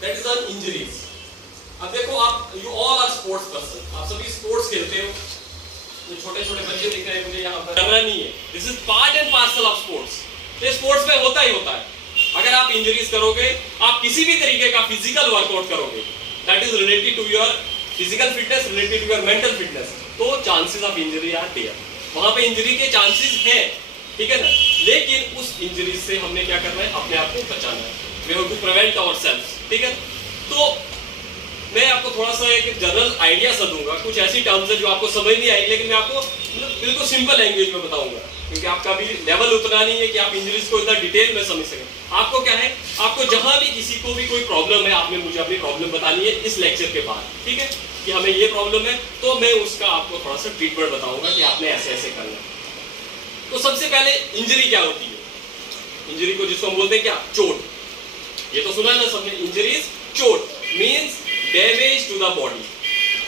That is on injuries. अब देखो आप, you all are sports person, आप सभी स्पोर्ट्स खेलते हो। ये छोटे छोटे बच्चे दिख रहे हैं मुझे यहाँ पर, कैमरा नहीं है, this is part and parcel of sports. ये स्पोर्ट्स में होता ही होता है। अगर आप इंजरीज करोगे, आप किसी भी तरीके का फिजिकल वर्कआउट करोगे that is related to your physical fitness, related to your mental fitness, तो chances of injury are there, वहां पे इंजरी के चांसेस हैं, ठीक है ना। लेकिन उस इंजरी से हमने क्या करना है, अपने आप को बचाना है, we have to prevent ourselves, ठीक है। तो मैं आपको थोड़ा सा एक जनरल आइडिया सा दूंगा, कुछ ऐसी टर्म्स है जो आपको समझ नहीं आई, लेकिन मैं आपको बिल्कुल सिंपल लैंग्वेज में बताऊंगा, क्योंकि आपका भी लेवल उतना नहीं है कि आप इंजरीज को इतना डिटेल में समझ सकें। आपको क्या है, आपको जहां भी किसी को भी कोई प्रॉब्लम है, आपने मुझे अपनी प्रॉब्लम बतानी है इस लेक्चर के बाद, ठीक है, कि हमें ये प्रॉब्लम है, तो मैं उसका आपको थोड़ा सा ट्रीटमेंट बताऊंगा कि आपने ऐसे ऐसे करना है। तो सबसे पहले इंजरी क्या होती है, इंजरी को जिसको हम बोलते हैं क्या, चोट। ये तो सुना है ना सबने, इंजरीज, चोट means damage to the body,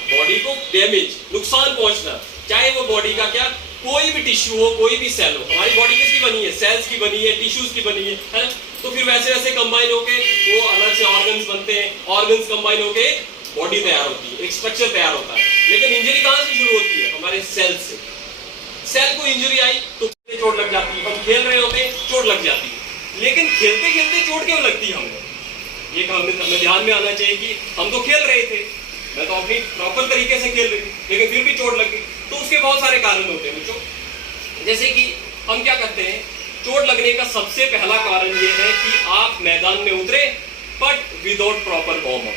body को डैमेज, नुकसान पहुंचना, चाहे वो बॉडी का क्या कोई भी टिश्यू हो, कोई भी सेल हो। हमारी बॉडी किसकी बनी है, सेल्स की बनी है, टिश्यूज की बनी है ना। तो फिर वैसे वैसे कंबाइन होके वो अलग से ऑर्गन्स बनते हैं, ऑर्गन्स कंबाइन होके बॉडी तैयार होती है, एक स्ट्रक्चर तैयार होता है। लेकिन इंजरी कहां से शुरू होती है, हमारे सेल से। सेल को इंजरी आई तो चोट लग जाती है, हम खेल रहे होते हैं चोट लग जाती है, लेकिन खेलते खेलते चोट क्यों लगती है हमें, ये हमें ध्यान में आना चाहिए कि हम तो खेल रहे थे, मैं तो अपनी प्रॉपर तरीके से खेल रही थी, लेकिन फिर भी चोट लग गई। तो उसके बहुत सारे कारण होते हैं बच्चों, जैसे कि हम क्या करते हैं, चोट लगने का सबसे पहला कारण ये है कि आप मैदान में उतरे but without proper warm up,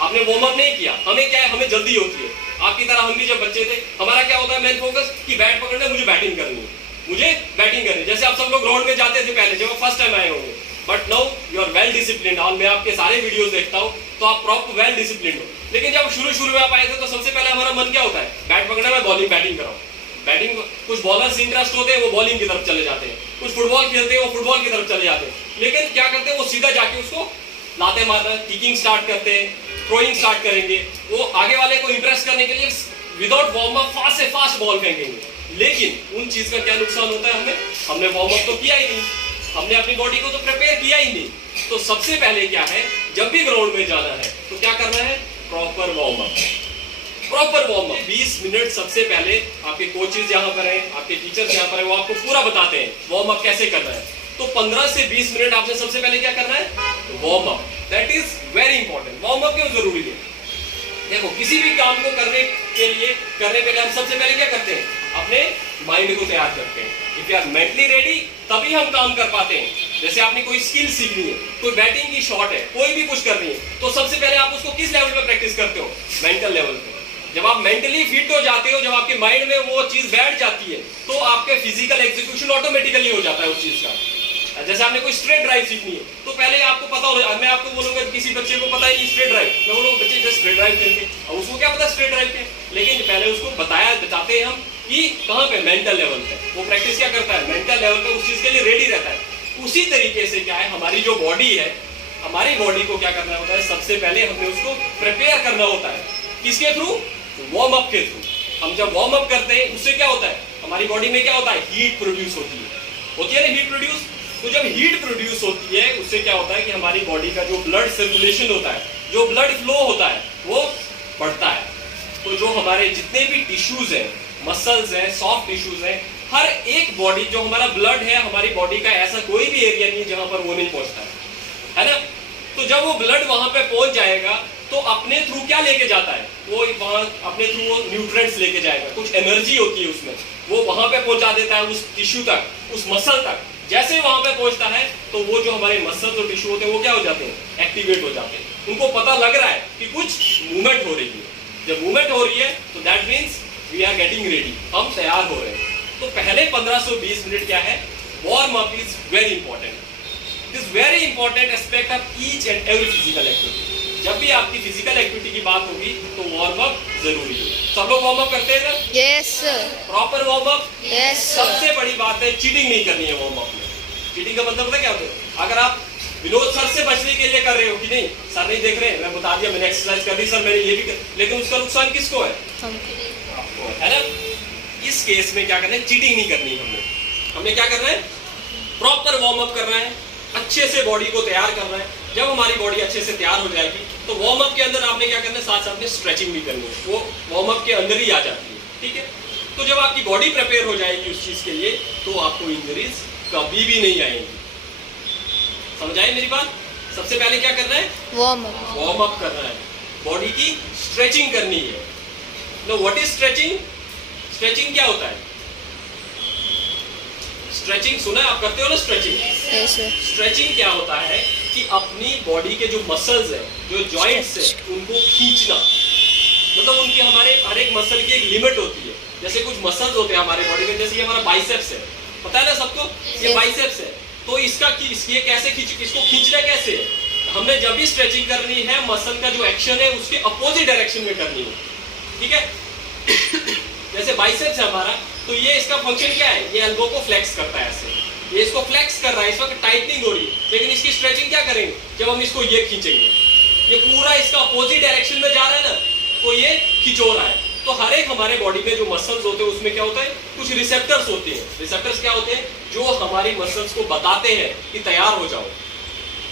आपने वार्म अप नहीं किया। हमें क्या है, हमें जल्दी होती है, आपकी तरह हम भी जब बच्चे थे, हमारा क्या होता है मेन फोकस कि बैट पकड़ना, मुझे बैटिंग करनी है, मुझे बैटिंग करनी है। जैसे आप सब लोग ग्राउंड में जाते थे पहले जब फर्स्ट टाइम आए होंगे, but now you are well disciplined, और मैं आपके सारे वीडियोस देखता हूं तो आप प्रॉपर वेल डिसिप्लिन्ड हो। लेकिन जब शुरू में आप आए थे तो सबसे पहले हमारा मन क्या होता है, बैट पकड़ना, मैं बॉलिंग बैटिंग कराऊं, बैटिंग। कुछ बॉलर्स इंटरेस्ट होते हैं वो बॉलिंग की तरफ चले जाते हैं, कुछ फुटबॉल खेलते हैं वो फुटबॉल की तरफ चले जाते हैं, लेकिन क्या करते हैं वो सीधा जाके उसको लाते मारना, किकिंग स्टार्ट करते हैं, थ्रोइंग स्टार्ट करेंगे, वो आगे वाले को इंप्रेस करने के लिए विदाउट वार्म अप फास्ट से फास्ट बॉल फेंकेंगे। लेकिन उन चीज का क्या नुकसान होता है, हमने वार्म अप तो किया ही नहीं, हमने अपनी बॉडी को तो प्रिपेयर किया ही नहीं। तो सबसे पहले क्या है, जब भी ग्राउंड में जाना है तो क्या करना है, proper warm up, proper warm up 20 minute. सबसे पहले आपके कोचेस यहाँ पर हैं, आपके टीचर्स यहाँ पर हैं, वो आपको पूरा बताते हैं वार्म अप कैसे करना है। तो 15 से 20 मिनट आपने सबसे पहले क्या करना है, warm up, that is very important. Warm up क्यों जरूरी है, देखो किसी भी काम को करने के लिए हम सबसे पहले क्या करते हैं, अपने माइंड को तैयार करते हैं। If you are mentally ready तभी हम काम कर पाते हैं। जैसे आपने कोई स्किल सीखनी है, कोई बैटिंग की शॉट है, कोई भी कुछ करनी है, तो सबसे पहले आप उसको किस लेवल पे प्रैक्टिस करते हो, मेंटल लेवल पे। जब आप मेंटली फिट हो जाते हो, जब आपके माइंड में वो चीज बैठ जाती है, तो आपके फिजिकल एग्जीक्यूशन ऑटोमेटिकली हो जाता है उस चीज का। जैसे आपने कोई स्ट्रेट ड्राइव सीखनी है, तो पहले आपको पता हो, मैं आपको बोलूंगा किसी बच्चे को पता है स्ट्रेट ड्राइव, मैं बोलूंगा बच्चे जस्ट स्ट्रेट ड्राइव खेलते, और उसको क्या पता स्ट्रेट ड्राइव के, लेकिन पहले उसको बताते हैं हम कि कहां पे, मेंटल लेवल पे। वो प्रैक्टिस क्या करता है, मेंटल लेवल पे उस चीज के लिए रेडी रहता है। उसी तरीके से क्या है, हमारी जो बॉडी है, हमारी बॉडी को क्या करना होता है, सबसे पहले हमें उसको प्रिपेयर करना होता है, किसके थ्रू, वार्म अप के थ्रू। हम जब वार्म अप करते हैं उससे क्या होता है, हमारी बॉडी में क्या होता है, हीट प्रोड्यूस होती है ना, हीट प्रोड्यूस। तो जब हीट प्रोड्यूस होती है उससे क्या होता है कि हमारी बॉडी का जो ब्लड सर्कुलेशन होता है, जो ब्लड फ्लो होता है, वो बढ़ता है। तो जो हमारे जितने भी टिश्यूज हैं, मसल्स हैं, सॉफ्ट टिश्यूज हैं, हर एक बॉडी, जो हमारा ब्लड है, हमारी बॉडी का ऐसा कोई भी एरिया नहीं जहां पर वो नहीं पहुंचता है ना। तो जब वो ब्लड वहां पे पहुंच जाएगा तो अपने थ्रू क्या लेके जाता है, वो वहां अपने थ्रू वो न्यूट्रिएंट्स लेके जाएगा, कुछ एनर्जी होती है उसमें, वो वहां पे पहुंचा देता है उस टिश्यू तक, उस मसल तक। जैसे वहां पे पहुंचता है तो वो जो हमारे मसल्स और टिश्यू होते हैं वो क्या हो जाते हैं, एक्टिवेट हो जाते हैं। उनको पता लग रहा है कि कुछ मूवमेंट हो रही है। जब मूवमेंट हो रही है तो that means we are getting ready, हम तैयार हो रहे हैं। तो पहले 15 से 20 मिनट क्या है, warm up is very important. It is very important aspect of each and every physical activity. जब भी आपकी फिजिकल एक्टिविटी की बात होगी तो वार्म अप जरूरी है। सब लोग वार्म अप करते हैं ना? Yes sir. Proper warm up. Yes sir. सबसे बड़ी बात है, चीटिंग नहीं करनी है वार्म अप में। चीटिंग का मतलब पता क्या होता है, अगर आप विनोद सर से बचने के लिए कर रहे हो कि नहीं, सर नहीं देख रहे, मैं बता दिया, मैंने एक्सरसाइज कर दी, सर मैंने ये भी कर, लेकिन उसका नुकसान किसको है, आपको है ना। इस केस में क्या करना है, चीटिंग नहीं करनी हमने क्या करना है, प्रॉपर वार्म अप करना है, अच्छे से बॉडी को तैयार करना है। जब हमारी बॉडी अच्छे से तैयार हो जाएगी तो वार्म अप के अंदर आपने क्या करना है, साथ साथ में स्ट्रेचिंग भी करनी है, वो वार्म अप के अंदर ही आ जाती है, ठीक है। तो जब आपकी बॉडी प्रिपेयर हो जाएगी उस चीज के लिए तो आपको इंजरीज कभी भी नहीं आएंगी। समझ आई मेरी बात? सबसे पहले क्या करना है, वार्म अप करना है, बॉडी की स्ट्रेचिंग करनी है। Know what is stretching? Stretching क्या होता है? स्ट्रेचिंग सुना है आप, करते हो ना स्ट्रेचिंग? स्ट्रेचिंग क्या होता है कि अपनी बॉडी के जो मसल्स है, जो जॉइंट्स है, उनको खींचना। मतलब उनकी हमारे हर एक मसल की एक लिमिट होती है। जैसे कुछ मसल्स होते हैं हमारे बॉडी में, जैसे ये हमारा बाइसेप्स है, पता है ना सबको, ये बाइसेप्स है। तो इसका ये कैसे इसको खींचना कैसे है? हमने जब भी स्ट्रेचिंग करनी है, मसल का जो एक्शन है उसके अपोजिट डायरेक्शन में करनी है, ठीक है। जैसे बाइसेप्स है हमारा, तो ये इसका फंक्शन क्या है, ये एल्बो को फ्लेक्स करता है ऐसे, ये इसको फ्लेक्स कर रहा है, इस वक्त टाइटनिंग हो रही है, लेकिन इसकी स्ट्रेचिंग क्या करेंगे, जब हम इसको ये खींचेंगे, ये पूरा इसका अपोजिट डायरेक्शन में जा रहा है ना, तो ये खिंचो रहा है। तो हर एक हमारे बॉडी में जो मसल्स होते हैं उसमें क्या होता है, कुछ रिसेप्टर्स होते हैं। रिसेप्टर्स क्या होते हैं, जो हमारी मसल्स को बताते हैं कि तैयार हो जाओ।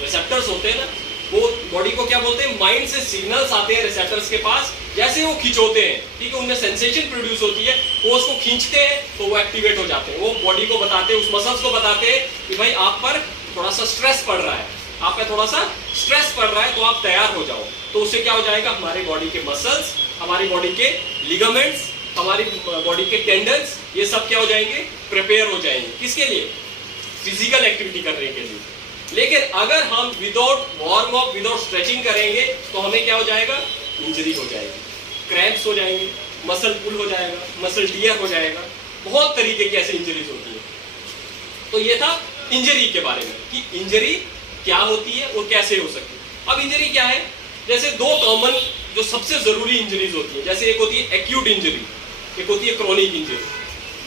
रिसेप्टर्स होते हैं ना, वो बॉडी को क्या बोलते हैं, माइंड से सिग्नल्स आते हैं रिसेप्टर्स के पास, जैसे वो खिंचोते हैं, ठीक है, उनमें सेंसेशन प्रोड्यूस होती है, वो उसको खींचते हैं तो वो एक्टिवेट हो जाते हैं। वो बॉडी को बताते हैं, उस मसल्स को बताते हैं कि भाई आप पर थोड़ा सा स्ट्रेस पड़ रहा है, आप पे थोड़ा सा स्ट्रेस पड़ रहा है, तो आप तैयार हो जाओ। तो उससे क्या हो जाएगा, हमारी बॉडी के मसल्स, हमारी बॉडी के लिगामेंट्स, हमारी बॉडी के टेंडन्स, ये सब क्या हो जाएंगे, प्रिपेयर हो जाएंगे। किसके लिए? फिजिकल एक्टिविटी करने के लिए। लेकिन अगर हम without warm up, without stretching करेंगे तो हमें क्या हो जाएगा, इंजरी हो जाएगी, क्रैम्प्स हो जाएंगे, मसल पुल हो जाएगा, मसल टियर हो जाएगा, बहुत तरीके की ऐसी इंजरीज होती है। तो ये था इंजरी के बारे में कि इंजरी क्या होती है और कैसे हो सकती है। अब इंजरी क्या है, जैसे दो कॉमन जो सबसे जरूरी इंजरीज होती है, जैसे एक होती है एक्यूट इंजरी, एक होती है क्रोनिक इंजरी।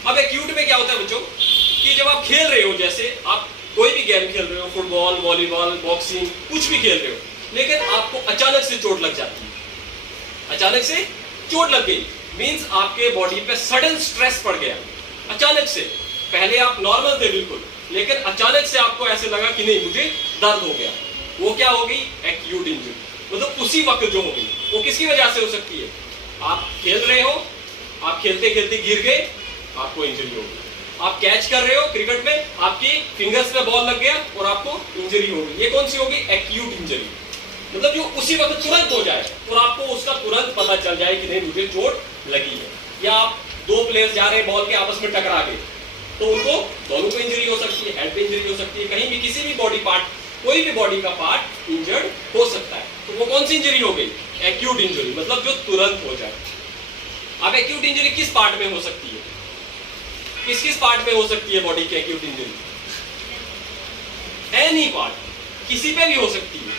अब एक्यूट में क्या होता है बच्चों, कि जब आप खेल रहे हो, जैसे आप कोई भी गेम खेल रहे हो, फुटबॉल, वॉलीबॉल, बॉक्सिंग, कुछ भी खेल रहे हो, लेकिन आपको अचानक से चोट लग जाती है। अचानक से चोट लग गई मींस आपके बॉडी पे सडन स्ट्रेस पड़ गया, अचानक से। पहले आप नॉर्मल थे बिल्कुल, लेकिन अचानक से आपको ऐसे लगा कि नहीं मुझे दर्द हो गया, वो क्या हो गई, एक्यूट इंजरी। मतलब उसी वक्त जो हो गई, वो किसकी वजह से हो सकती है, आप खेल रहे हो, आप खेलते खेलते गिर गए, आपको इंजरी हो गई। आप कैच कर रहे हो क्रिकेट में, आपकी फिंगर्स में बॉल लग गया और आपको इंजरी हो गई। ये कौन सी होगी, एक्यूट इंजरी। मतलब जो उसी वक्त तुरंत हो जाए और आपको उसका तुरंत पता चल जाए कि नहीं मुझे चोट लगी है। या आप दो प्लेयर्स जा रहे हैं बॉल के आपस में टकरा गए, तो उनको दोनों को इंजरी हो सकती है, हेड पे इंजरी हो सकती है, कहीं भी किसी भी बॉडी पार्ट, कोई भी बॉडी का पार्ट इंजर्ड हो सकता है। तो वो कौन सी इंजरी हो गई, एक्यूट इंजरी, मतलब जो तुरंत हो जाए। अब एक्यूट इंजरी किस पार्ट में हो सकती है, किस किस पार्ट में हो सकती है बॉडी की एक्यूट इंजरी, एनी पार्ट, किसी पे भी हो सकती है,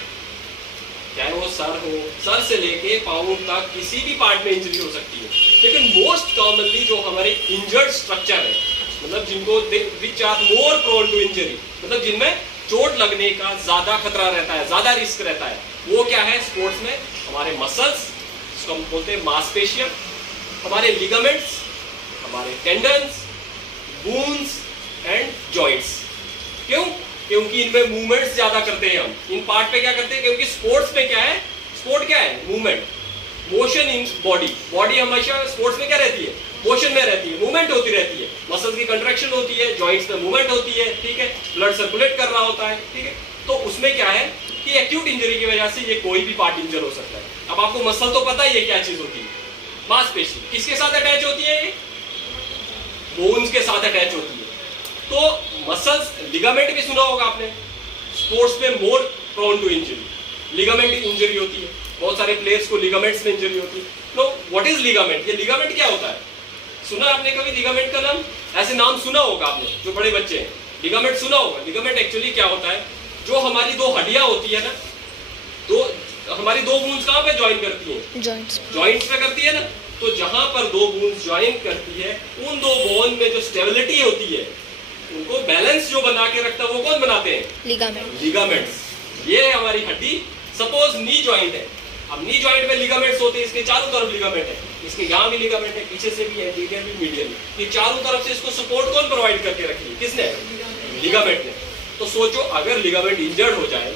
चाहे वो सर हो, सर से लेके पाँव तक किसी भी पार्ट में इंजरी हो सकती है। लेकिन मोस्ट कॉमनली जो हमारे इंजर्ड स्ट्रक्चर है, मतलब जिनको which are more prone to injury, मतलब जिनमें चोट लगने का ज्यादा खतरा रहता है, ज्यादा रिस्क रहता है, वो क्या है स्पोर्ट्स में, हमारे मसल्स, जिसको हम बोलते हैं मांसपेशियां, हमारे लिगामेंट्स, हमारे टेंडन्स, बोन्स एंड जॉइंट्स। क्यों? क्योंकि इनमें मूवमेंट्स ज्यादा करते हैं हम, इन पार्ट पे क्या करते हैं, क्योंकि स्पोर्ट्स में क्या है, स्पोर्ट क्या है, movement, motion in body. Body हमेशा स्पोर्ट्स में क्या रहती है, मोशन में रहती है, मूवमेंट होती रहती है, मसल्स की कंट्रैक्शन होती है, जॉइंट्स में मूवमेंट होती है, ठीक है, ब्लड सर्कुलेट कर रहा होता है, ठीक है। तो उसमें क्या है कि एक्यूट इंजरी की वजह से ये कोई भी पार्ट इंजर हो सकता है। अब आपको मसल तो पता ही है क्या चीज होती है, मांसपेशी। किसके साथ अटैच होती है, बोन्स के साथ अटैच होती है। तो मसल्स, लिगामेंट भी सुना होगा आपने, स्पोर्ट्स में more prone to injury, ligament injury होती है, बहुत सारे प्लेयर्स को लिगामेंट्स में इंजरी होती है। तो व्हाट इज लिगामेंट, ये लिगामेंट क्या होता है, सुना आपने कभी लिगामेंट का नाम, ऐसे नाम सुना होगा आपने, जो बड़े बच्चे हैं लिगामेंट सुना होगा। लिगामेंट एक्चुअली क्या होता है, जो हमारी दो हड्डियां होती है ना, हमारी दो बोन्स कहां पे ज्वाइन करती हैं, जॉइंट्स पे करती है ना, तो जहां पर दो बोन्स ज्वाइन करती है, उन दो बोन में जो स्टेबिलिटी होती है, उनको बैलेंस जो बना के रखता है, वो कौन बनाते हैं, लिगामेंट्स। ये हमारी हड्डी, सपोज नी ज्वाइंट है, अब नी ज्वाइंट में लिगामेंट्स होते हैं, इसके चारों तरफ लिगामेंट है, इसके यहाँ भी लिगामेंट है, पीछे से भी है, एंटीरियर भी, मीडियल भी, ये चारों तरफ से इसको सपोर्ट कौन प्रोवाइड करके रखी है, किसने, लिगामेंट ने। तो सोचो अगर लिगामेंट इंजर्ड हो जाए,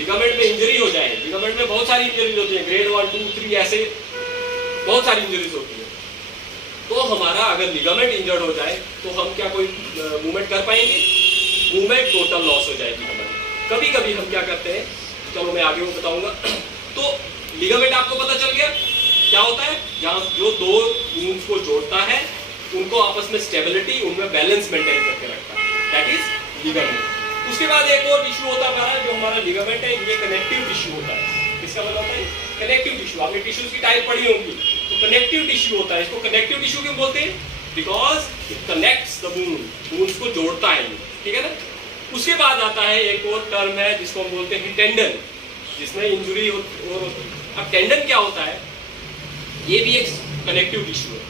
लिगामेंट में इंजरी हो जाए, लिगामेंट में बहुत सारी इंजरीज होती है, ग्रेड 1, 2, 3 ऐसे बहुत सारी इंजरीज होती है। तो हमारा अगर लिगामेंट इंजर्ड हो जाए तो हम क्या कोई मूवमेंट कर पाएंगे? मूवमेंट टोटल लॉस हो जाएगी हमारी। कभी कभी हम क्या करते हैं, चलो मैं आगे वो बताऊंगा। तो लिगामेंट आपको पता चल गया क्या होता है, जहाँ जो दो बोन्स को जोड़ता है उनको आपस में स्टेबिलिटी, उनमें बैलेंस मेंटेन करके रखता है, दैट इज लिगामेंट। उसके बाद एक और टिश्यू होता है हमारा, जो हमारा लिगामेंट है, ये कनेक्टिव टिश्यू होता है। इसका मतलब होता है कनेक्टिव टिश्यू। आपने टिश्यूज की टाइप पढ़ी होगी, तो कनेक्टिव टिश्यू होता है। इसको कनेक्टिव टिश्यू क्यों बोलते हैं? Because it connects the bone, bones को जोड़ता है, ठीक है ना। उसके बाद आता है एक और टर्म है जिसको हम बोलते हैं टेंडन, जिसमें इंजुरी होती। अब टेंडन क्या होता है? ये भी एक कनेक्टिव टिश्यू है,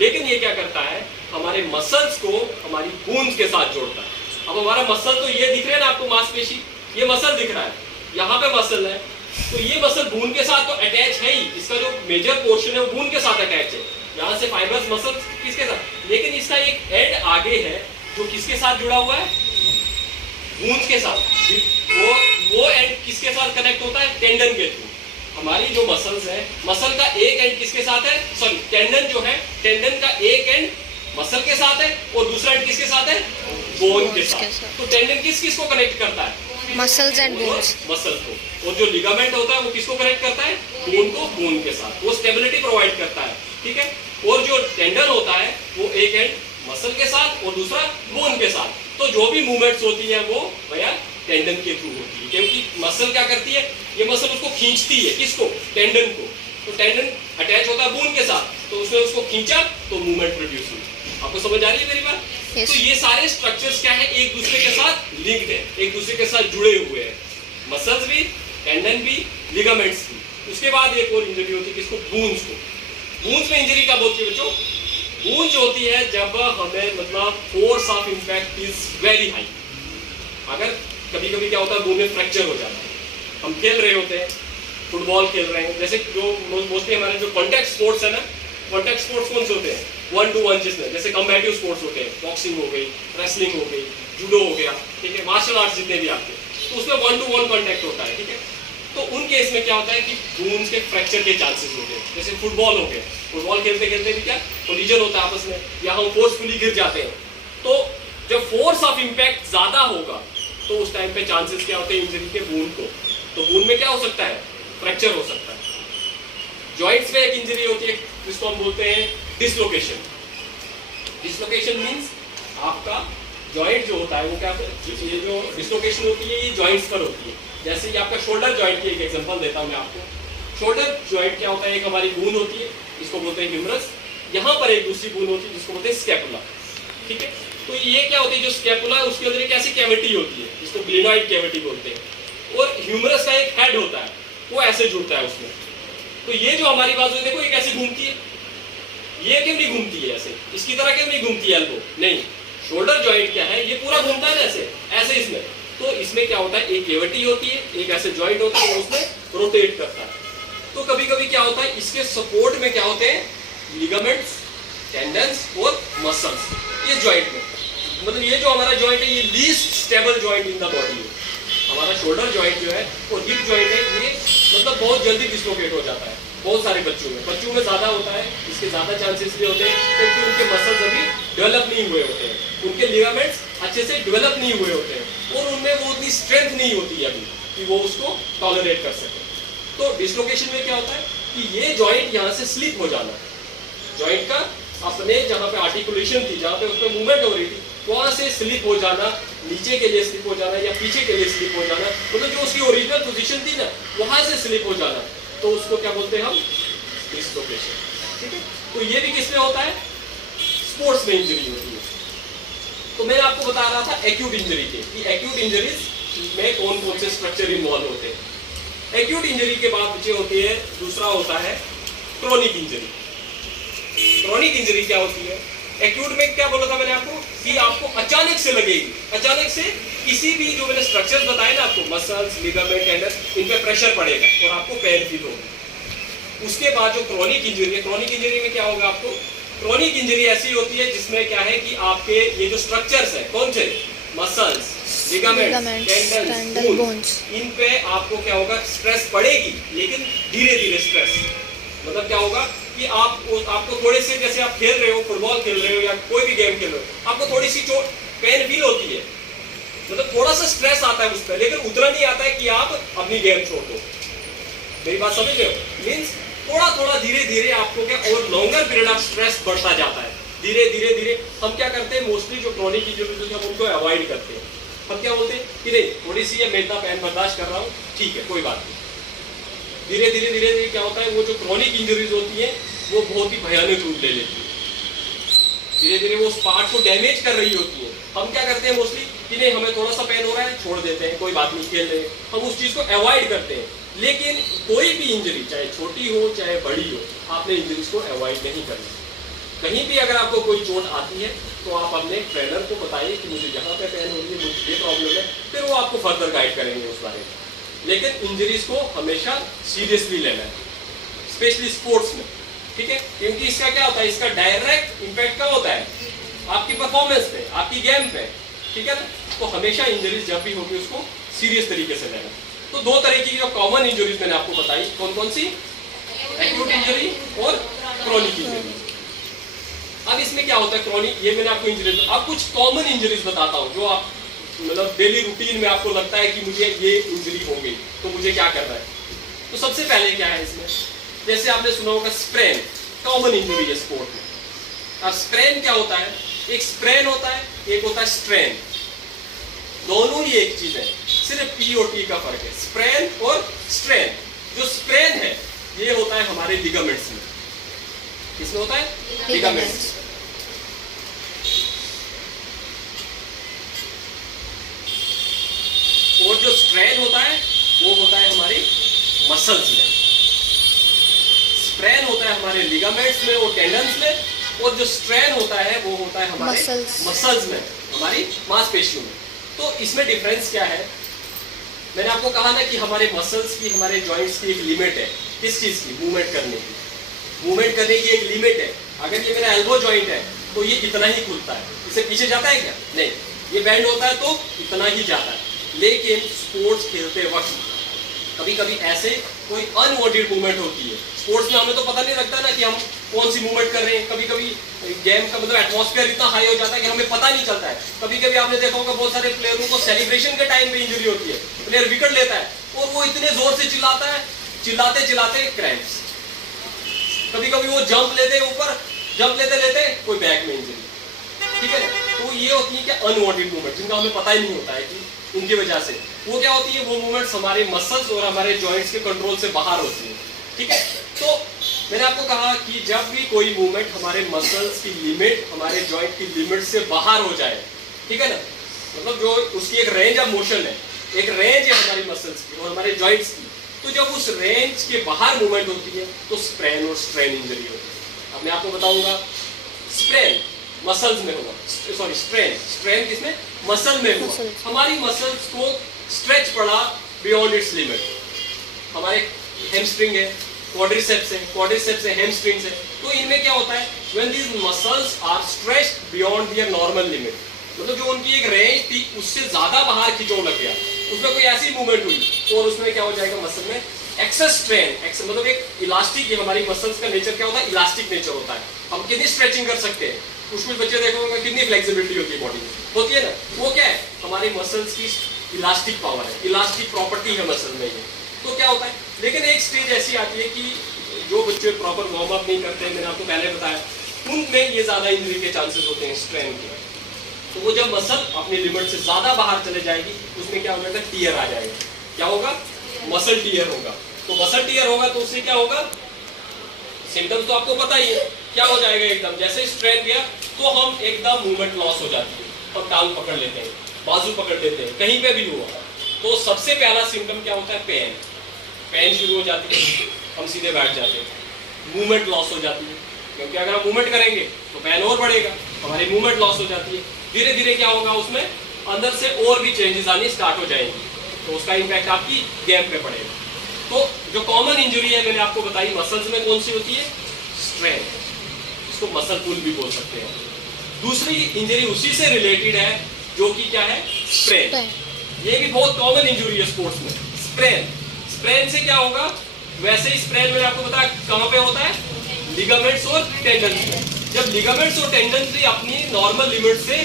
लेकिन ये क्या करता है, हमारे मसल्स को हमारी बोन्स के साथ जोड़ता है। अब हमारा मसल तो ये दिख रहा है ना आपको, मांसपेशी, ये मसल दिख रहा है, यहाँ पे मसल है, तो ये मसल बोन के साथ तो अटैच है ही, इसका जो मेजर पोर्शन है वो बोन के साथ अटैच है, यहाँ से फाइबर्स मसल किसके साथ, लेकिन इसका एक एंड आगे है जो किसके साथ जुड़ा हुआ है? बोन्स के साथ। वो एंड किसके साथ कनेक्ट होता है? टेंडन के थ्रू। हमारी जो मसल्स है, मसल का एक एंड किसके साथ है? सॉरी, टेंडन जो है, टेंडन का एक एंड मसल के साथ है और दूसरा एंड किसके साथ है? बोन के साथ। तो टेंडन किस को कनेक्ट करता है? मसल्स एंड बोन्स, मसल को। और जो लिगामेंट होता है वो किसको कनेक्ट करता है? बोन को बोन के साथ। वो स्टेबिलिटी प्रोवाइड करता है, ठीक है। और जो टेंडन होता है वो एक एंड मसल के साथ और दूसरा बोन के साथ। तो जो भी मूवमेंट्स होती है वो भैया टेंडन के थ्रू होती है, क्योंकि मसल क्या करती है, ये मसल उसको खींचती है, किसको? टेंडन को। तो टेंडन अटैच होता है बोन के साथ, तो उसने उसको खींचा तो मूवमेंट प्रोड्यूस हुई। आपको समझ आ रही है मेरी बात? yes. तो ये सारे स्ट्रक्चर्स क्या है, एक दूसरे के साथ लिंक्ड है, एक दूसरे के साथ जुड़े हुए हैं, मसल्स भी, टेंडन भी, लिगामेंट्स भी। उसके बाद एक और इंजरी होती है किसको? बोन्स को। बोन्स में इंजरी कब होती है बच्चों? बोन जो होती है जब हमें मतलब force of impact is very high. अगर कभी कभी क्या होता है, बोन में फ्रैक्चर हो जाता है, हम खेल रहे होते हैं, फुटबॉल खेल रहे हैं, जैसे जो मोस्टली हमारे जो कॉन्टैक्ट स्पोर्ट्स है ना, कॉन्टैक्ट स्पोर्ट्स कौन से होते हैं? 1-to-1 जिसमें, जैसे कम्बैटिव स्पोर्ट्स होते हैं, बॉक्सिंग हो गई, रेसलिंग हो गई, जूडो हो गया, ठीक है, मार्शल आर्ट्स जितने भी आपके, तो उसमें 1-to-1 कॉन्टैक्ट होता है, ठीक है। तो उन केस में क्या होता है कि बोन्स के फ्रैक्चर के चांसेस होते हैं। जैसे फुटबॉल हो गया, फुटबॉल खेलते खेलते भी क्या कोलिजन होता है आपस में, या हम फोर्सफुली गिर जाते हैं, तो जब फोर्स ऑफ इंपैक्ट ज्यादा होगा तो उस टाइम पे चांसेस क्या होते हैं इंजरी के बोन को, तो बोन में क्या हो सकता है? फ्रैक्चर हो सकता है। जॉइंट्स में एक इंजरी होती है जिसको हम बोलते हैं डिसलोकेशन। डिसलोकेशन मींस आपका जॉइंट जो होता है वो क्या, ये जो डिसलोकेशन होती है ये जॉइंट्स पर होती है। जैसे ये आपका शोल्डर जॉइंट की एक एग्जांपल देता हूं मैं आपको। शोल्डर जॉइंट क्या होता है, एक हमारी बोन होती है, इसको बोलते हैं ह्यूमरस, यहाँ पर एक दूसरी बोन होती है जिसको बोलते हैं स्कैपुला, ठीक है। तो ये क्या होती है, जो स्कैपुला है उसके अंदर एक ऐसी कैविटी होती है जिसको ग्लिनॉइड कैविटी बोलते हैं, और ह्यूमरस का एक हेड होता है, वो ऐसे जुड़ता है उसमें। तो ये जो हमारी बाजू है, देखो ये कैसे घूमती है, ये क्यों नहीं घूमती है ऐसे, इसकी तरह क्यों नहीं घूमती है एल्बो, नहीं, शोल्डर जॉइंट क्या है, ये पूरा घूमता है ना ऐसे ऐसे इसमें। तो इसमें क्या होता है, एक कैविटी होती है, एक ऐसे जॉइंट होता है, उसमें रोटेट करता है। तो कभी कभी क्या होता है, इसके सपोर्ट में क्या होते हैं, लिगामेंट्स, टेंडन्स और मसल्स, ये जॉइंट में, मतलब ये जो हमारा जॉइंट है ये least stable joint in the body है। हमारा शोल्डर जॉइंट जो है और हिप जॉइंट है, ये मतलब बहुत जल्दी डिस्लोकेट हो जाता है बहुत सारे बच्चों में ज्यादा होता है, इसके ज्यादा चांसेस भी होते हैं क्योंकि उनके मसल्स अभी डेवलप नहीं हुए होते हैं, उनके लिगामेंट्स अच्छे से डेवलप नहीं हुए होते हैं और उनमें वो उतनी स्ट्रेंथ नहीं होती है अभी कि वो उसको टॉलरेट कर सके। तो डिस्लोकेशन में क्या होता है कि ये जॉइंट यहाँ से स्लिप हो जाना, जॉइंट का अपने जहाँ पे आर्टिकुलेशन थी, जहाँ पे उस पर मूवमेंट हो रही थी, वहां से स्लिप हो जाना, नीचे के लिए स्लिप हो जाना या पीछे के लिए स्लिप हो जाना, मतलब जो उसकी ओरिजिनल पोजीशन थी ना वहां से स्लिप हो जाना, तो उसको क्या बोलते हैं हम, डिस्लोकेशन, ठीक है। तो ये भी किसमें होता है, स्पोर्ट्स में इंजरी होती है। तो मैं आपको बता रहा था एक्यूट इंजरी के कि एक्यूट इंजरीज में कौन कौन से स्ट्रक्चर इन्वॉल्व होते हैं। एक्यूट इंजरी के बाद बचे होती है, दूसरा होता है क्रोनिक इंजरी। क्रोनिक इंजरी क्या होती है, एक्यूट में क्या बोला था मैंने आपको कि आपको अचानक से लगेगी, अचानक से किसी भी जो मैंने स्ट्रक्चर्स बताए ना आपको, मसल्स, लिगामेंट, टेंडन, इन पे प्रेशर पड़ेगा और आपको पेन फील होगा। उसके बाद जो क्रोनिक इंजरी है, क्रोनिक इंजरी में क्या होगा आपको, क्रोनिक इंजरी ऐसी होती है जिसमें क्या है कि आपके ये जो स्ट्रक्चर्स है, कौन से, मसल्स, लिगामेंट्स, टेंडन, बोन्स, इन पे आपको क्या होगा, स्ट्रेस पड़ेगी, लेकिन धीरे धीरे स्ट्रेस। मतलब क्या होगा कि आपको थोड़े से, जैसे आप खेल रहे हो, फुटबॉल खेल रहे हो या कोई भी गेम खेल रहे हो, आपको थोड़ी सी चोट, पेन फील होती है, मतलब थोड़ा सा स्ट्रेस आता है उस पर, लेकिन उतना नहीं आता है कि आप अपनी गेम छोड़ दो। मेरी बात समझ रहे हो? मीन्स थोड़ा थोड़ा धीरे धीरे आपको क्या, और लॉन्गर पीरियड ऑफ स्ट्रेस बढ़ता जाता है, धीरे धीरे धीरे। हम क्या करते हैं, मोस्टली जो क्रॉनिक इंजरीज होती है हम उनको अवॉइड करते हैं। हम क्या बोलते हैं कि नहीं, थोड़ी सी मैं इतना पेन बर्दाश्त कर रहा हूँ, ठीक है, कोई बात नहीं। धीरे धीरे धीरे धीरे क्या होता है, वो जो क्रॉनिक इंजरीज होती है वो बहुत ही भयानक रूप ले लेती है, धीरे धीरे वो उस पार्ट को डैमेज कर रही होती है। हम क्या करते हैं मोस्टली कि नहीं, हमें थोड़ा सा पेन हो रहा है, छोड़ देते हैं, कोई बात नहीं, खेल रहे हैं, हम उस चीज को अवॉइड करते हैं। लेकिन कोई भी इंजरी, चाहे छोटी हो चाहे बड़ी हो, आपने इंजरीज को अवॉइड नहीं करना। कहीं भी अगर आपको कोई चोट आती है तो आप अपने ट्रेनर को बताइए कि मुझे यहाँ पे पेन हो रही है, मुझे ये प्रॉब्लम है, फिर वो आपको फर्दर गाइड करेंगे उस बारे में। लेकिन इंजरीज को हमेशा सीरियसली लेना है, स्पेशली स्पोर्ट्स में, ठीक है, क्योंकि इसका क्या होता है, इसका डायरेक्ट इम्पैक्ट क्या होता है आपकी परफॉर्मेंस पे, आपकी गेम पे, ठीक है ना। तो हमेशा इंजरीज जब भी होगी उसको सीरियस तरीके से लेना। तो दो तरह की जो कॉमन इंजरीज मैंने आपको बताई, कौन कौन सी, एक्यूट इंजरी और क्रॉनिक इंजरी। अब इसमें क्या होता है, क्रॉनिक, ये मैंने आपको इंजरीज, अब कुछ कॉमन इंजरीज बताता हूँ जो आप मतलब डेली रूटीन में आपको लगता है कि मुझे ये इंजरी हो गई, तो मुझे क्या करना है। तो सबसे पहले क्या है इसमें, जैसे आपने सुना होगा स्प्रेन, कॉमन इंजरी है स्पोर्ट में। अब स्प्रेन क्या होता है, एक स्प्रेन होता है, एक होता है स्ट्रेन, दोनों ही एक चीज है, सिर्फ पी और टी का फर्क है, स्प्रेन और स्ट्रेन। जो स्प्रेन है ये होता है हमारे लिगामेंट्स में, किसमें होता है, लिगामेंट्स। और जो स्ट्रेन होता है वो होता है हमारे मसल्स में। स्ट्रेन होता है हमारे लिगामेंट्स में और टेंडन्स में, और जो स्ट्रेन होता है वो होता है हमारे मसल्स में, हमारी मांसपेशियों में। तो इसमें डिफरेंस क्या है, मैंने आपको कहा ना कि हमारे मसल्स की, हमारे जॉइंट्स की एक लिमिट है, किस चीज की, मूवमेंट करने की, मूवमेंट करने की एक लिमिट है। अगर ये मेरा एल्बो जॉइंट है तो ये इतना ही खुलता है, इससे पीछे जाता है क्या, नहीं, ये बेंड होता है तो इतना ही जाता है। लेकिन स्पोर्ट्स खेलते वक्त कभी कभी ऐसे कोई अनवांटेड मूवमेंट होती है स्पोर्ट्स में, हमें तो पता नहीं लगता ना कि हम कौन सी मूवमेंट कर रहे हैं। कभी कभी गेम का मतलब एटमॉस्फेयर इतना हाई हो जाता है कि हमें पता नहीं चलता है। कभी कभी आपने देखा होगा बहुत सारे प्लेयरों को सेलिब्रेशन के टाइम पे इंजरी होती है, प्लेयर विकेट लेता है और वो इतने जोर से चिल्लाता है, चिल्लाते चिल्लाते क्रैम्प्स। कभी कभी वो जंप लेते ऊपर, जंप लेते लेते कोई बैक में इंजरी, ठीक है। तो ये होती है क्या, अनवांटेड मूवमेंट, जिनका हमें पता ही नहीं होता है कि उनकी वजह से वो क्या होती है, वो मूवमेंट्स हमारे मसल्स और हमारे जॉइंट्स के कंट्रोल से बाहर होती है, ठीक है। तो मैंने आपको कहा कि जब भी कोई मूवमेंट हमारे मसल्स की लिमिट, हमारे जॉइंट की लिमिट से बाहर हो जाए, ठीक है ना, मतलब जो उसकी एक रेंज ऑफ मोशन है, एक रेंज है हमारी मसल्स की और हमारे जॉइंट्स की, तो जब उस रेंज के बाहर मूवमेंट होती है तो स्प्रेन और स्ट्रेन इंजरी होती है। अब मैं आपको बताऊंगा, स्प्रेन मसल्स में होगा, सॉरी स्ट्रेन, स्ट्रेन किसमें, मसल में होगा। हमारी मसल्स को स्ट्रेच पड़ा बियॉन्ड इट्स लिमिट, हमारे हैमस्ट्रिंग है, क्वाड्रिसेप्स है, क्वाड्रिसेप्स है, हैमस्ट्रिंग्स है, तो इनमें क्या होता है, when these muscles are stretched beyond their normal limit, मतलब जो उनकी एक रेंज थी उससे ज्यादा बाहर खिंचाव लग गया, उसमें कोई ऐसी मूवमेंट हुई और उसमें क्या हो जाएगा, मसल में एक्सेस स्ट्रेन, मतलब एक इलास्टिक, ये हमारी मसल्स का नेचर क्या होता है, इलास्टिक नेचर होता है। हम कितनी स्ट्रेचिंग कर सकते हैं, कुछ बच्चे देखोगे कितनी फ्लेक्सिबिलिटी होती है बॉडी में, होती है ना, वो क्या है, हमारी मसल्स की इलास्टिक पावर है, इलास्टिक प्रॉपर्टी है मसल में ये। तो क्या होता है, लेकिन एक स्टेज ऐसी आती है कि जो बच्चे प्रॉपर वार्म अप नहीं करते, मैंने आपको पहले बताया, उनमें ये ज्यादा इंजरी के चांसेस होते हैं स्ट्रेन के। तो वो जब मसल अपनी लिमिट से ज्यादा बाहर चले जाएगी, उसमें क्या हो जाएगा, टीयर आ जाएगा। क्या होगा, मसल टीयर होगा। तो मसल टीयर होगा तो उससे क्या होगा, सिम्टम्स तो आपको पता ही है, क्या हो जाएगा, एकदम जैसे स्ट्रेन गया तो हम एकदम मूवमेंट लॉस हो जाती है, हम टांग पकड़ लेते हैं, बाजू पकड़ लेते हैं, कहीं पे भी हुआ। तो सबसे पहला सिम्टम क्या होता है, पेन, पेन शुरू हो जाती है, हम सीधे बैठ जाते हैं, मूवमेंट लॉस हो जाती है, क्योंकि अगर हम मूवमेंट करेंगे तो पेन और बढ़ेगा, हमारी मूवमेंट लॉस हो जाती है। धीरे धीरे क्या होगा, उसमें अंदर से और भी चेंजेस आने स्टार्ट हो जाएंगे, तो उसका इम्पैक्ट आपकी गेम पे पड़ेगा। तो जो कॉमन इंजरी है मैंने आपको बताई, मसल्स में कौन सी होती है, स्ट्रेन, इसको मसल पुल भी बोल सकते हैं। दूसरी इंजरी उसी से रिलेटेड है जो कि क्या है, स्प्रेन। ये भी बहुत कॉमन इंजुरी है स्पोर्ट्स में। स्प्रेन, स्प्रेन से क्या होगा, वैसे ही स्प्रेन मैंने आपको बताया कहाँ पे होता है, लिगामेंट्स और टेंडन्स में। जब लिगामेंट्स और टेंडन्स भी अपनी नॉर्मल लिमिट से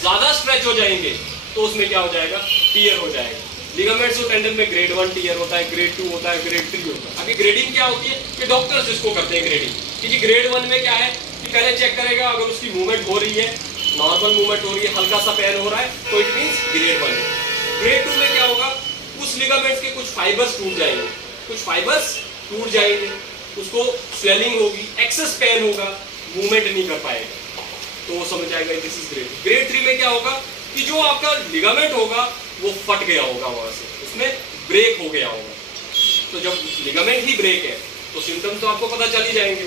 ज्यादा स्ट्रेच हो जाएंगे तो उसमें क्या हो जाएगा, टीयर हो जाएगा। लिगामेंट्स और टेंडन में ग्रेड 1 टीयर होता है, ग्रेड 2 होता है, ग्रेड 3 होता है। अभी ग्रेडिंग क्या होती है, कि डॉक्टर्स इसको करते हैं ग्रेडिंग, क्योंकि ग्रेड 1 में क्या है कि पहले चेक करेगा अगर उसकी मूवमेंट हो रही है, नॉर्मल मूवमेंट हो रही है, हल्का सा पेन हो रहा है, तो इट मींस ग्रेड 1 है। ग्रेड 2 में क्या होगा, उस लिगामेंट्स के कुछ फाइबर्स टूट जाएंगे, कुछ फाइबर्स टूट जाएंगे, उसको स्वेलिंग होगी, एक्सेस पेन होगा, मूवमेंट नहीं कर पाएगा, तो वो समझ जाएगा दिस इज ग्रेड। ग्रेड 3 में क्या होगा कि जो आपका लिगामेंट होगा वो फट गया होगा, वहां से उसमें ब्रेक हो गया होगा। तो जब लिगामेंट ही ब्रेक है तो सिम्टम्स तो आपको पता चल ही जाएंगे,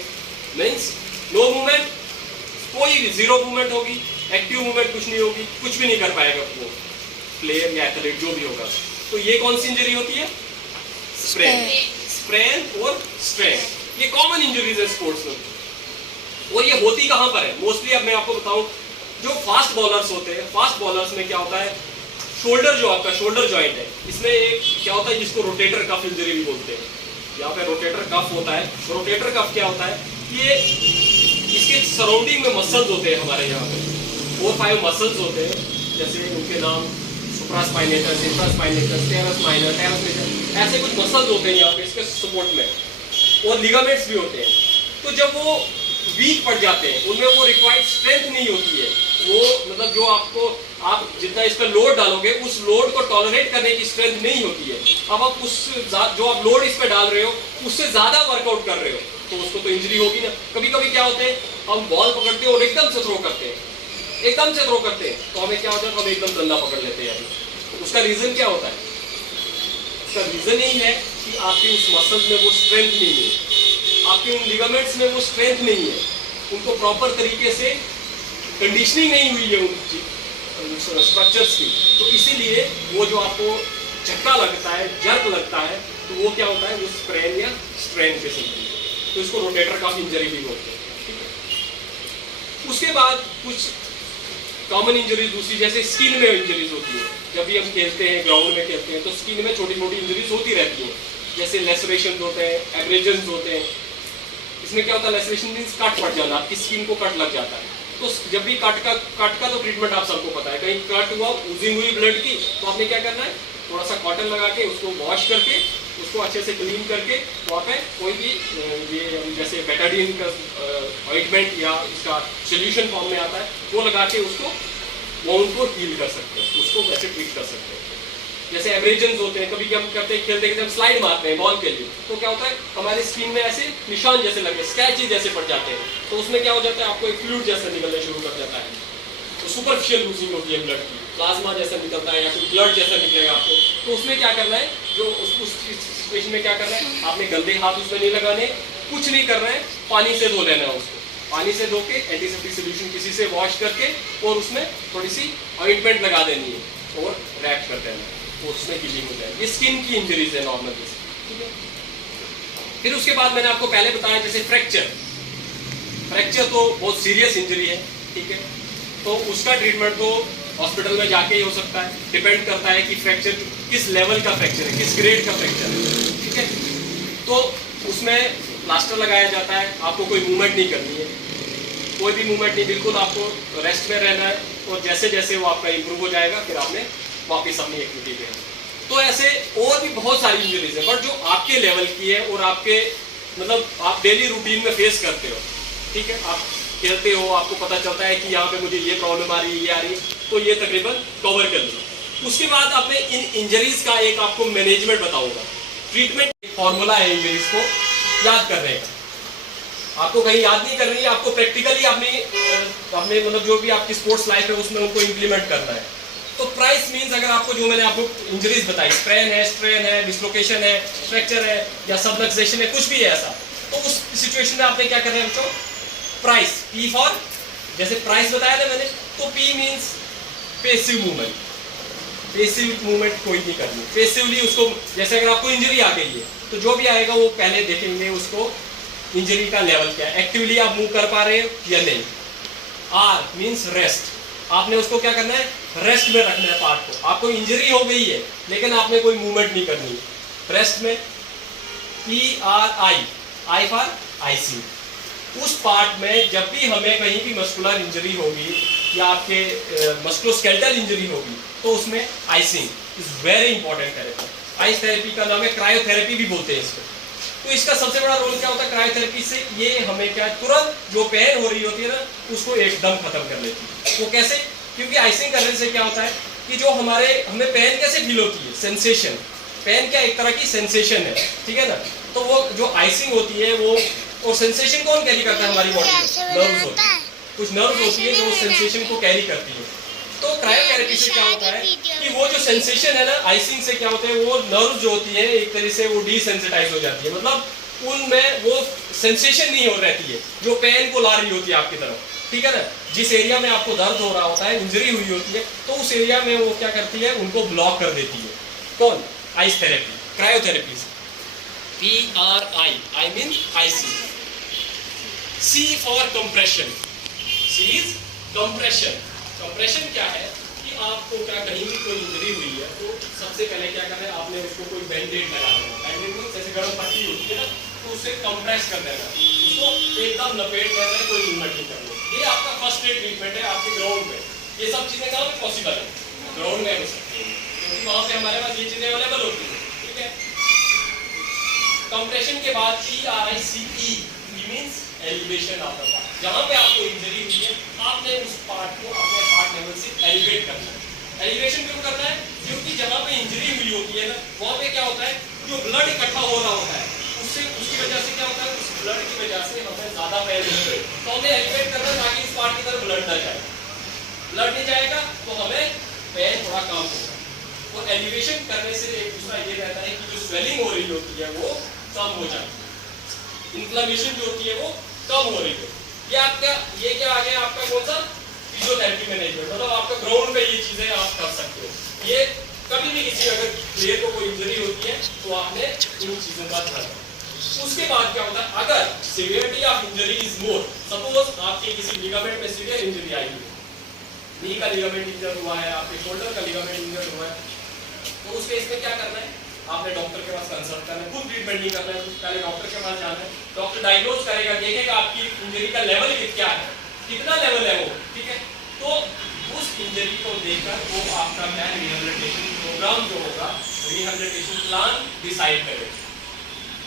मींस नो मूवमेंट, कोई जीरो मूवमेंट होगी, एक्टिव मूवमेंट कुछ नहीं होगी, कुछ भी नहीं कर पाएगा वो प्लेयर या एथलीट जो भी होगा। तो ये कौन सी इंजरी होती है, स्प्रेन, स्प्रेन और स्ट्रेन, ये कॉमन इंजरीज है स्पोर्ट्स में। और ये होती कहां पर है मोस्टली, अब मैं आपको बताऊं, जो फास्ट बॉलर्स होते हैं, फास्ट बॉलर्स में क्या होता है, शोल्डर जो आपका शोल्डर जॉइंट है, इसमें एक क्या होता है जिसको रोटेटर कफ इंजरी भी बोलते हैं। यहाँ पे रोटेटर कफ होता है। रोटेटर कफ क्या होता है, ये इसके सराउंडिंग में मसल्स होते हैं, हमारे यहाँ पे 4-5 मसल्स होते हैं, जैसे उनके नाम supraspinatus, infraspinatus, teres minor, teres major, ऐसे कुछ मसल्स होते हैं यहाँ पे इसके सपोर्ट में, और लिगामेंट्स भी होते हैं। तो जब वो वीक पड़ जाते हैं, उनमें वो रिक्वायर्ड स्ट्रेंथ नहीं होती है, वो मतलब जो आपको आप जितना इस पर लोड डालोगे उस लोड को टॉलरेट करने की स्ट्रेंथ नहीं होती है। अब आप उस जो आप लोड इस पर डाल रहे हो उससे ज्यादा वर्कआउट कर रहे हो तो उसको तो इंजरी होगी ना। कभी कभी क्या होते हैं, हम बॉल पकड़ते हैं और एकदम से थ्रो करते हैं, एकदम से थ्रो करते हैं, तो हमें क्या होता है, हम एकदम डंडा पकड़ लेते हैं। उसका रीजन क्या होता है, उसका रीजन यही है कि आपकी उस मसल में वो स्ट्रेंथ नहीं है, आपके उन लिगामेंट्स में वो स्ट्रेंथ नहीं है, उनको प्रॉपर तरीके से कंडीशनिंग नहीं हुई है उनकी स्ट्रक्चर्स की। तो इसीलिए वो जो आपको झटका लगता है, जर्क लगता है, तो वो क्या होता है, वो स्प्रेन या स्ट्रेन के सिम्पटम। तो इसको रोटेटर कफ इंजरी भी बोलते हैं। ठीक है, उसके बाद कुछ कॉमन इंजरीज दूसरी, जैसे स्किन में इंजरीज होती है। जब भी हम खेलते हैं, ग्राउंड में खेलते हैं, तो स्किन में छोटी मोटी इंजरीज होती रहती हैं, जैसे लेसरेशन होते हैं, एब्रेजन होते हैं। इसमें क्या होता है, लेसरेशन मींस कट पड़ जाना, आपकी स्किन को कट लग जाता है। तो जब भी कट का तो ट्रीटमेंट आप सबको पता है, कहीं कट हुआ, यूजिंग हुई ब्लड की, तो आपने क्या करना है, थोड़ा सा कॉटन लगा के उसको वॉश करके, उसको अच्छे से क्लीन करके, वहाँ पे कोई भी ये जैसे बेटाडीन का ऑइंटमेंट या इसका सोल्यूशन फॉर्म में आता है, वो लगा के उसको वाउंड को हील कर सकते हैं, उसको वैसे ट्रीट कर सकते हैं। जैसे एब्रेजन्स होते हैं, कभी हम करते हैं, खेलते खेलते हम स्लाइड मारते हैं बॉल के लिए, तो क्या होता है, हमारे स्किन में ऐसे निशान जैसे लगे, स्क्रैचेस जैसे पड़ जाते हैं, तो उसमें क्या हो जाता है, आपको एक फ्लूइड जैसा निकलना शुरू कर जाता है। तो सुपरफिशियल लूजिंग होती है ब्लड की, प्लाज्मा जैसा निकलता है या फिर ब्लड जैसा निकलेगा आपको। तो उसमें क्या करना है, जो उस सिचुएशन में क्या करना है, आपने गंदे हाथ उसमें नहीं लगाने, कुछ नहीं करना है, पानी से धो लेना है उसको, पानी से धो के एंटीसेप्टिक सोल्यूशन किसी से वॉश करके, और उसमें थोड़ी सी ऑइंटमेंट लगा देनी है और रैप कर देना है, और उसमें हीलिंग हो जाएगी। ये स्किन की इंजरीज है नॉर्मल जैसे। ठीक है, फिर उसके बाद मैंने आपको पहले बताया जैसे फ्रैक्चर, फ्रैक्चर तो बहुत सीरियस इंजरी है। ठीक है, तो उसका ट्रीटमेंट तो हॉस्पिटल में जाके ही हो सकता है, डिपेंड करता है कि फ्रैक्चर किस लेवल का फ्रैक्चर है, किस ग्रेड का फ्रैक्चर है। ठीक है, तो उसमें प्लास्टर लगाया जाता है, आपको कोई मूवमेंट नहीं करनी है, कोई भी मूवमेंट नहीं, बिल्कुल आपको रेस्ट में रहना है, और जैसे जैसे वो आपका इंप्रूव हो जाएगा फिर आपने वापस अपनी एक्टिविटी पे। तो ऐसे और भी बहुत सारी इंजरीज है, बट जो आपके लेवल की है और आपके मतलब आप डेली रूटीन में फेस करते हो। ठीक है, आप खेलते हो, आपको पता चलता है कि यहाँ पे मुझे ये प्रॉब्लम आ रही है, ये आ रही है, तो ये तकरीबन कवर कर लो। उसके बाद आपने इन इंजरीज का एक आपको मैनेजमेंट बताऊंगा, ट्रीटमेंट फॉर्मूला है इंजरीज को याद करने का। आपको कहीं याद नहीं करनी है, आपको प्रैक्टिकली अपने मतलब जो भी आपकी स्पोर्ट्स लाइफ है उसमें उनको इम्प्लीमेंट करना है। तो प्राइस मींस, अगर आपको जो मैंने आपको इंजरीज बताई, स्प्रेन है, स्ट्रेन है, डिस्लोकेशन है, फ्रैक्चर है या सबलक्सेशन है, कुछ भी है ऐसा, तो उस सिचुएशन में आपने क्या करना है बच्चों, प्राइस, पी फॉर, जैसे प्राइस बताया था मैंने, तो P means passive movement, passive movement कोई नहीं करनी, पैसिवली उसको, जैसे अगर आपको इंजरी आ गई है तो जो भी आएगा वो पहले देखेंगे उसको इंजरी का लेवल क्या है, एक्टिवली आप मूव कर पा रहे हो या नहीं। आर मींस रेस्ट, आपने उसको क्या करना है, रेस्ट में रखना है पार्ट को। आपको इंजरी हो गई है लेकिन आपने कोई मूवमेंट नहीं करनी, रेस्ट में। PRI, I for icing. उस पार्ट में जब भी हमें कहीं भी मस्कुलर इंजरी होगी या आपके मस्कुलोस्केलेटल इंजरी होगी तो उसमें icing is very important therapy. Ice therapy का नाम है क्रायोथेरेपी भी बोलते हैं इसको। तो इसका सबसे बड़ा रोल क्या होता है क्रायोथेरेपी से, ये हमें क्या तुरंत जो पेन हो रही होती है ना उसको एकदम खत्म कर लेती है। वो कैसे, क्योंकि आइसिंग करने से क्या होता है कि जो हमें पेन कैसे फील होती है, सेंसेशन। पेन क्या एक तरह की सेंसेशन है, ठीक है ना। तो वो जो आइसिंग होती है वो, और सेंसेशन कौन कैरी करता है हमारी बॉडी में, नर्व्स होती है। कुछ नर्व्स होती है जो सेंसेशन को कैरी करती है। तो क्रायोथेरेपी से क्या होता है कि वो जो सेंसेशन है ना, आइसिंग से क्या होता है, वो नर्व जो होती है एक तरह से वो डिसेंसिटाइज हो जाती है, मतलब उनमें वो सेंसेशन नहीं हो रहती है जो पेन को ला रही होती है आपकी तरफ, ठीक है ना। जिस एरिया में आपको दर्द हो रहा होता है, इंजरी हुई होती है, तो उस एरिया में वो क्या करती है, उनको ब्लॉक कर देती है। कौन, आइस थेरेपी, क्रायोथेरेपी से। PRI, I mean icing. C for compression. C is compression. Compression क्या है कि आपको क्या कहीं भी कोई इंजरी हुई है तो सबसे पहले क्या करना है, आपने उसको कोई बैंडेड लगा देना। बैंडेड में जैसे गर्म पट्टी होती है ना, तो उसे कंप्रेस कर देना, उसको एकदम लपेट देना है, कोई मूवमेंट नहीं करना। ये आपका फर्स्ट एड ट्रीटमेंट है आपके ग्राउंड में। ये सब चीजें कहाँ पे पॉसिबल है, ग्राउंड में हो सकती है, क्योंकि वहां पे हमारे पास ये चीजें अवेलेबल होती है, ठीक है। कंप्रेशन के बाद PRICE means elevation of the part. जहां पे आपको इंजरी हुई है आपने उस पार्ट को अपने हार्ट लेवल से एलिवेट करना है। एलिवेशन क्यों करना है, क्योंकि जहां पे इंजरी हुई होती है ना, वहां पे क्या होता है, जो ब्लड इकट्ठा हो रहा होता है उससे, उसकी वजह से क्या होता है, उस ब्लड की वजह से हमें ज्यादा पेन होता है। तो हमें एलिवेट करना है ताकि इस पार्ट की तरफ ब्लड ना जाए। ब्लड नहीं जाएगा तो हमें पेन थोड़ा कम होगा। तो एलिवेशन करने से एक दूसरा ये रहता है कि जो स्वेलिंग हो रही होती है वो कम हो जाती है, इन्फ्लेमेशन जो होती है वो कम हो रही है। ये आपका, ये क्या आ गया आपका कौन सा, फिजियोथेरेपी मैनेजमेंट, मतलब आपका ग्राउंड पे ये चीजें आप कर सकते हो। ये कभी भी किसी अगर प्लेयर को कोई इंजरी होती है तो आपने इन चीजों का ध्यान रखना। उसके बाद क्या होता है, अगर severity of injury is more, suppose आपके किसी लिगामेंट में सीवियर इंजरी आई है, नी का लिगामेंट इंजर हुआ है, आपके शोल्डर का लिगामेंट इंजर हुआ है, तो उस केस में क्या करना है, आपने डॉक्टर के पास कंसल्ट करना है। खुद ट्रीटमेंट नहीं करना है, पहले डॉक्टर के पास जाना है। डॉक्टर डायग्नोज करेगा, देखेगा आपकी इंजरी का लेवल क्या है, कितना लेवल है वो, ठीक है। तो उस इंजरी को देखकर वो आपका क्या रिहैबिलिटेशन प्रोग्राम जो होगा, रिहैबिलिटेशन प्लान डिसाइड करेगा।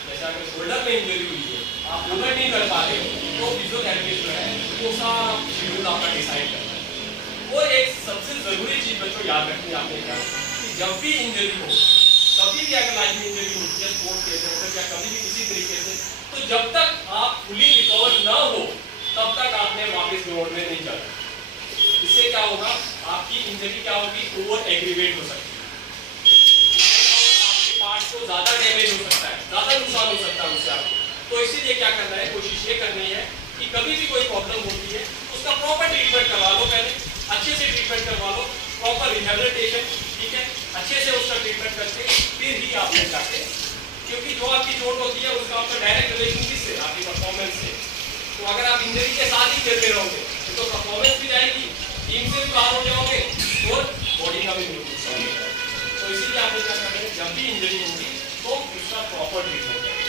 जैसे अगर शोल्डर में इंजरी हुई है, आप मूवमेंट नहीं कर पा रहे हो, तो फिजियोथेरेपिस्ट जो है वो सारा शेड्यूल आपका डिसाइड करता है। और एक सबसे जरूरी चीज बच्चों याद रखनी है आपने क्या, कि जब भी इंजरी हो, कभी भी अगर लाइफ में इंजरी होती है स्पोर्ट्स खेलते वक्त या कभी भी किसी तरीके से, तो जब तक आप फुली रिकवर ना हो तब तक आपने वापस ग्राउंड में नहीं जाना। इससे क्या होगा, आपकी इंजरी क्या होगी, ओवर एग्रीवेट हो सकती है, आपके पार्ट को ज्यादा डैमेज हो सकता है, ज्यादा नुकसान हो सकता है उससे आपको। तो इसीलिए क्या करना है, कोशिश ये करनी है कि कभी भी कोई प्रॉब्लम होती है उसका प्रॉपर ट्रीटमेंट करवा लो, पहले अच्छे से ट्रीटमेंट करवा लो, प्रॉपर रिहैबिलिटेशन, ठीक है, अच्छे से उसका ट्रीटमेंट करके फिर ही आप ले जाते, क्योंकि जो आपकी चोट होती है उसका आपका डायरेक्ट रिलेशन किससे, आपकी परफॉर्मेंस से। तो अगर आप इंजरी के साथ ही खेलते रहोगे तो परफॉर्मेंस भी जाएगी, टीम से भी बाहर हो जाओगे और बॉडी का भी नुकसान होगा। तो इसीलिए आपने क्या करना है, जब भी इंजरी होगी तो उसका प्रॉपर ट्रीटमेंट करें।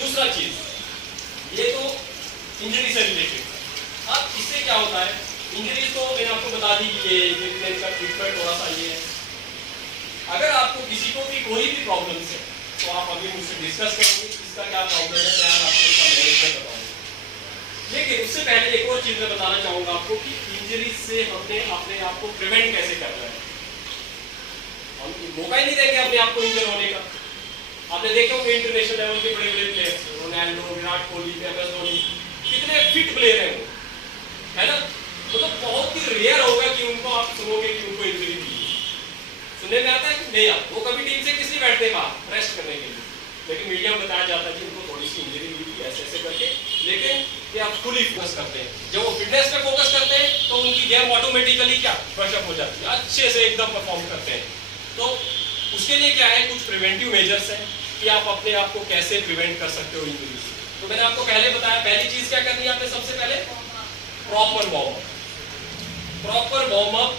दूसरा चीज, ये तो इंजरी से रिलेटेड। अब इससे क्या होता है, इंजरी तो मैंने आपको बता दी कि ये इसका ट्रीटमेंट थोड़ा सा ये है। अगर आपको किसी को भी कोई भी प्रॉब्लम है तो आप अभी मुझसे डिस्कस करेंगे इसका क्या प्रॉब्लम है, मैं आपको इसका मैनेजमेंट बताऊंगा। लेकिन उससे पहले एक और चीज मैं बताना चाहूंगा आपको कि इंजरी से हमने अपने आप को प्रिवेंट कैसे करना है। हम मौका ही नहीं देंगे अपने आप को इंजर होने का। आपने देखे होंगे इंटरनेशनल लेवल के बड़े बड़े players, Ronaldo, Virat Kohli, MS Dhoni, कितने फिट प्लेयर हैं वो, है ना। मतलब बहुत ही रेयर होगा कि उनको आप सुनोगे कि उनको इंजरी हुई। सुनने में आता है कि नहीं आता, वो कभी टीम से किस लिए बैठते हैं बाहर रेस्ट करने के लिए, लेकिन मीडिया में बताया जाता है कि उनको थोड़ी सी इंजरी हुई थी ऐसे ऐसे करके, लेकिन ये आप फुली फोकस करते हैं। जब वो फिटनेस पे फोकस करते हैं तो उनकी गेम ऑटोमेटिकली क्या ब्रशअप हो जाती है, अच्छे से एकदम परफॉर्म करते हैं। तो उसके लिए क्या है, कुछ प्रिवेंटिव मेजर्स हैं कि आप अपने आप को कैसे प्रिवेंट कर सकते हो इंजरी से। तो मैंने आपको पहले बताया, पहली चीज क्या करनी है आपने, सबसे पहले proper warm up, proper warm up,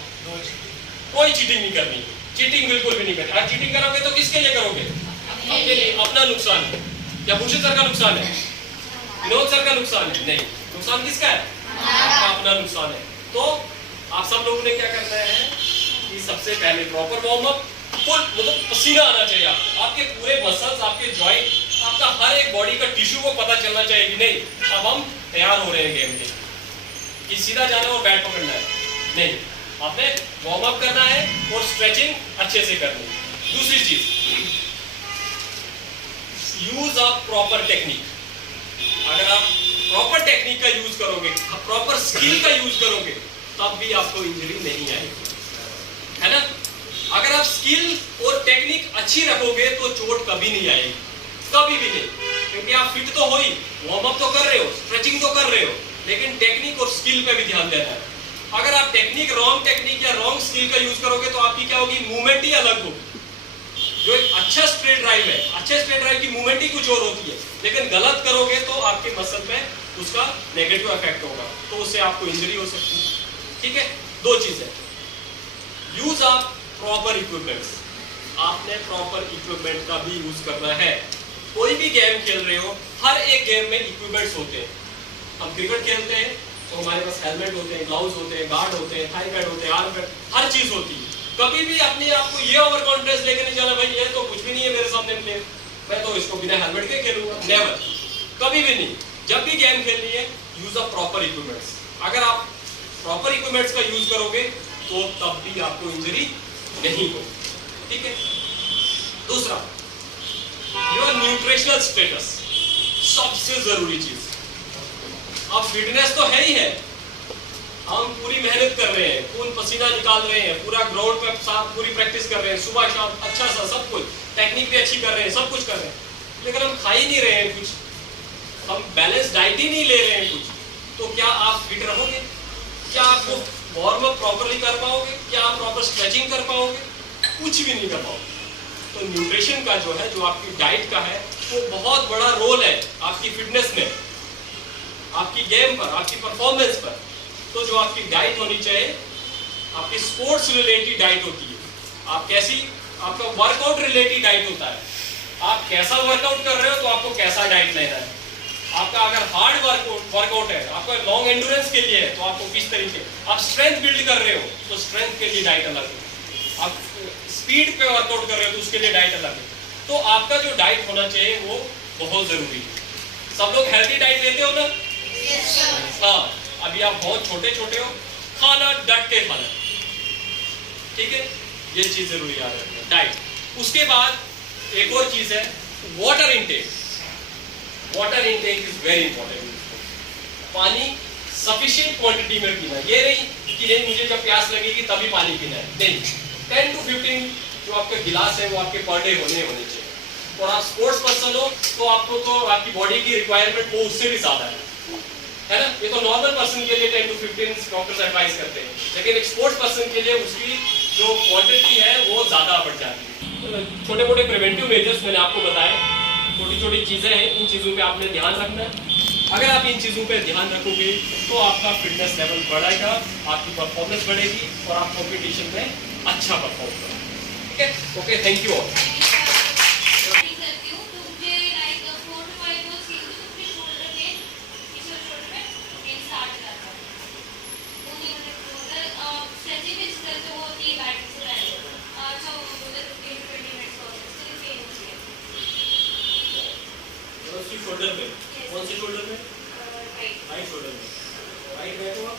कोई चीटिंग नहीं करनी, चीटिंग बिल्कुल भी नहीं करनी। आप चीटिंग करोगे तो किसके लिए करोगे? अपने लिए, अपना नुकसान है या भूषण सर का नुकसान है, विनोद सर का नुकसान है? नहीं, नुकसान किसका है? आपका अपना नुकसान है। तो आप सब लोगों ने क्या करना है कि सबसे पहले प्रॉपर वार्म अप, फुल मतलब पसीना आना चाहिए आपको, आपके पूरे मसल्स, आपके जॉइंट, आपका हर एक बॉडी का टिश्यू को पता चलना चाहिए कि नहीं अब हम तैयार हो रहे हैं गेम के, कि सीधा जाना और बैट पकड़ना है नहीं, आपने वार्म अप करना है और स्ट्रेचिंग अच्छे से करनी है। दूसरी चीज, यूज ऑफ प्रॉपर टेक्निक। अगर आप प्रॉपर टेक्निक का यूज करोगे, प्रॉपर स्किल का यूज करोगे, तब भी आपको इंजरी नहीं आएगी, है ना? अगर आप स्किल और टेक्निक अच्छी रखोगे तो चोट कभी नहीं आएगी, कभी भी नहीं, क्योंकि आप फिट तो हो ही, वार्म अप तो कर रहे हो, स्ट्रेचिंग तो कर रहे हो, लेकिन टेक्निक और स्किल पे भी ध्यान देना है। अगर आप टेक्निक, रॉन्ग टेक्निक या रॉन्ग स्किल का यूज करोगे तो आपकी क्या होगी, मूवमेंट ही अलग होगी। जो एक अच्छा स्ट्रेट ड्राइव है, अच्छे स्ट्रेट ड्राइव की मूवमेंट ही कुछ और होती है, लेकिन गलत करोगे तो आपके मसल पे उसका नेगेटिव इफेक्ट होगा, तो उससे आपको इंजरी हो सकती है। ठीक है, दो चीजें, यूज ऑफ प्रॉपर इक्विपमेंट्स, आपने प्रॉपर इक्विपमेंट का भी यूज करना है। कोई भी गेम खेल रहे हो, हर एक गेम में इक्विपमेंट्स होते हैं। हम क्रिकेट खेलते हैं तो हमारे पास हेलमेट होते हैं, ग्लव्स होते हैं, गार्ड होते हैं, थाई पैड होते हैं, आर्म पैड, हर चीज होती है। कभी भी अपने आप को ये ओवर कॉन्फिडेंस लेके नहीं जाना, भाई ये तो कुछ भी नहीं है मेरे सामने प्लेयर, मैं तो इसको बिना हेलमेट के खेलूंगा, नेवर, कभी भी नहीं। जब भी गेम खेलनी है, यूज ऑफ प्रॉपर इक्विपमेंट्स। अगर आप प्रॉपर इक्विपमेंट्स का यूज करोगे तो तब भी आपको इंजरी नहीं हो। ठीक है, दूसरा, योर न्यूट्रिशनल स्टेटस, सबसे जरूरी चीज। अब फिटनेस तो है ही है, हम पूरी मेहनत कर रहे हैं, खून पसीना निकाल रहे हैं, पूरा ग्राउंड पे साफ पूरी प्रैक्टिस कर रहे हैं, सुबह शाम अच्छा सा सब कुछ, टेक्निक भी अच्छी कर रहे हैं, सब कुछ कर रहे हैं, लेकिन हम खा ही नहीं रहे हैं कुछ, हम बैलेंस डाइट ही नहीं ले रहे हैं कुछ, तो क्या आप फिट रहोगे? क्या आपको वार्म अप प्रॉपरली कर पाओगे? क्या आप प्रॉपर स्ट्रेचिंग कर पाओगे? कुछ भी नहीं कर पाओगे। तो न्यूट्रिशन का जो है, जो आपकी डाइट का है, वो बहुत बड़ा रोल है आपकी फिटनेस में, आपकी गेम पर, आपकी परफॉर्मेंस पर। तो जो आपकी डाइट होनी चाहिए, आपकी स्पोर्ट्स रिलेटेड डाइट होती है, आप कैसी, आपका वर्कआउट रिलेटेड डाइट होता है, आप कैसा वर्कआउट कर रहे हो तो आपको कैसा डाइट लेना है। आपका अगर हार्ड वर्कआउट है, आपका लॉन्ग एंड्योरेंस के लिए है, तो आपको किस तरीके, आप स्ट्रेंथ बिल्ड कर रहे हो तो स्ट्रेंथ के लिए डाइट अलग है, आप स्पीड पे वर्कआउट कर रहे हो तो उसके लिए डाइट अलग है। तो आपका जो डाइट होना चाहिए वो बहुत जरूरी है। सब लोग हेल्थी डाइट लेते हो ना? हाँ, अभी आप बहुत छोटे छोटे हो, खाना डट के खाना, ठीक है, ये चीज जरूरी याद रखना, डाइट। उसके बाद एक और चीज है, water intake. Water intake is very important. पानी सफिशिएंट क्वांटिटी में पीना, ये नहीं कि नहीं मुझे जब प्यास लगेगी तभी पानी पीना है, नहीं, 10 to 15 जो आपके गिलास है वो आपके पर डे होने चाहिए। और आप स्पोर्ट्स पर्सन हो तो आपको तो आपकी बॉडी की रिक्वायरमेंट वो उससे भी ज्यादा है ना? ये तो नॉर्मल पर्सन के लिए 10 to 15 डॉक्टर्स एडवाइस करते हैं, लेकिन एक स्पोर्ट्स पर्सन के लिए उसकी जो क्वांटिटी है वो ज्यादा बढ़ जाती है। छोटे मोटे प्रिवेंटिव मेजर्स मैंने आपको बताए, छोटी छोटी चीजें हैं, इन चीजों पे आपने ध्यान रखना है। अगर आप इन चीजों पे ध्यान रखोगे तो आपका फिटनेस लेवल बढ़ेगा, आपकी परफॉर्मेंस बढ़ेगी और आप कॉम्पिटिशन में अच्छा परफॉर्म करोगे। ठीक है, okay, thank you all. Shoulder पे, कौन से शोल्डर में? राइट शोल्डर में, राइट बैठो आप।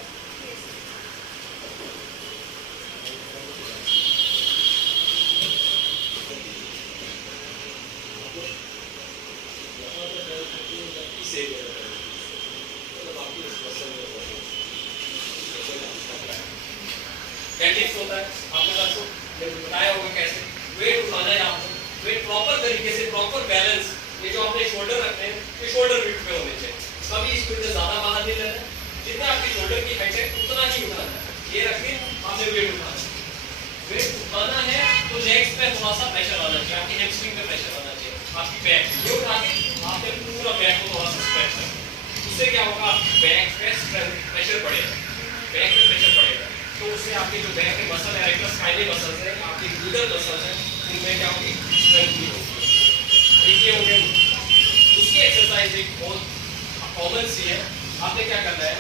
डेडलिफ्ट होता है, आपने आपको बताया होगा कैसे वेट उठाना है, आपको वेट प्रॉपर तरीके से, प्रॉपर बैलेंस, ये जो आपने शोल्डर रखते हैं ये शोल्डर विड्थ पे होने चाहिए, कभी इसको ज्यादा बाहर नहीं लेना, जितना आपकी शोल्डर की हाइट है उतना ही उठाना है। ये रखिए, आपने वेट उठाना है, वेट उठाना है तो लेग्स पे थोड़ा सा प्रेशर आना चाहिए, आपकी हैमस्ट्रिंग पे प्रेशर आना चाहिए, आपकी बैक, ये उठा के आपने पूरा बैक को थोड़ा सा स्ट्रेच करना, उससे क्या होगा, आपकी बैक पे स्ट्रेंथ प्रेशर बढ़ेगा। तो उससे आपके जो बैक के मसल है, रेक्टस स्पाइनल मसल्स है, आपके ग्लूटल मसल्स है, उनमें क्या होगी, स्ट्रेंथ भी होगी। एक ये हो गया। दूसरी एक्सरसाइज एक बहुत कॉमन सी है, आपने क्या करना है,